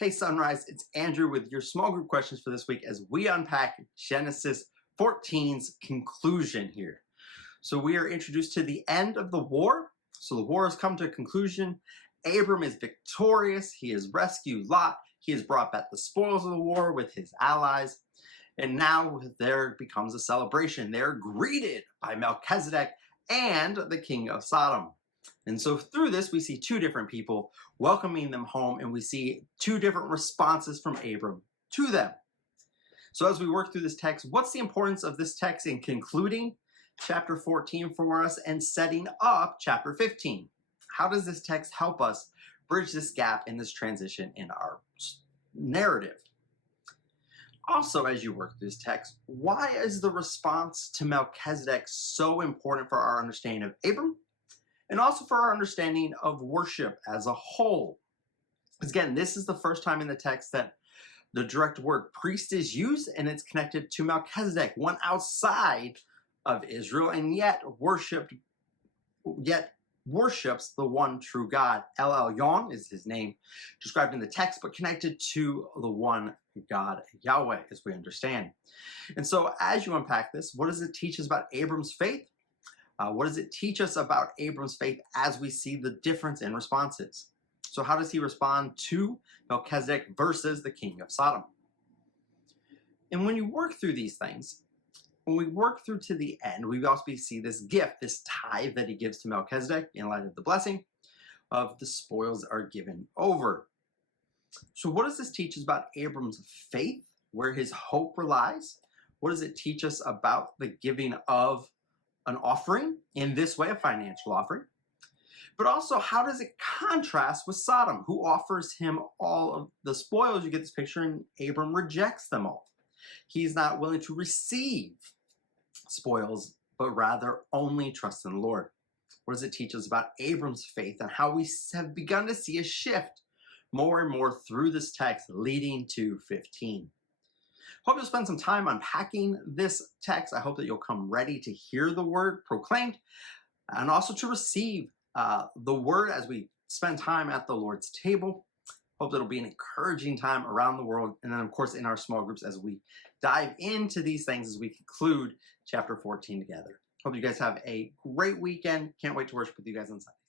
Hey Sunrise, it's Andrew with your small group questions for this week as we unpack Genesis 14's conclusion here. So we are introduced to the end of the war. So the war has come to a conclusion. Abram is victorious. He has rescued Lot. He has brought back the spoils of the war with his allies. And now there becomes a celebration. They're greeted by Melchizedek and the king of Sodom. And so through this, we see two different people welcoming them home, and we see two different responses from Abram to them. So as we work through this text, what's the importance of this text in concluding chapter 14 for us and setting up chapter 15? How does this text help us bridge this gap in this transition in our narrative? Also, as you work through this text, why is the response to Melchizedek so important for our understanding of Abram? And also for our understanding of worship as a whole. Again, this is the first time in the text that the direct word priest is used, and it's connected to Melchizedek, one outside of Israel, and yet worships the one true God. El Elyon is his name described in the text, but connected to the one God, Yahweh, as we understand. And so as you unpack this, what does it teach us about Abram's faith? What does it teach us about Abram's faith as we see the difference in responses? So how does he respond to Melchizedek versus the king of Sodom? And when you work through these things, when we work through to the end, we also see this gift, this tithe that he gives to Melchizedek in light of the blessing of the spoils are given over. So what does this teach us about Abram's faith, where his hope relies? What does it teach us about the giving of an offering, in this way, a financial offering? But also, how does it contrast with Sodom, who offers him all of the spoils? You get this picture, and Abram rejects them all. He's not willing to receive spoils, but rather only trust in the Lord. What does it teach us about Abram's faith and how we have begun to see a shift more and more through this text leading to 15? Hope you'll spend some time unpacking this text. I hope that you'll come ready to hear the word proclaimed and also to receive the word as we spend time at the Lord's table. Hope that it'll be an encouraging time around the world, and then of course in our small groups as we dive into these things as we conclude chapter 14 together. Hope you guys have a great weekend. Can't wait to worship with you guys on Sunday.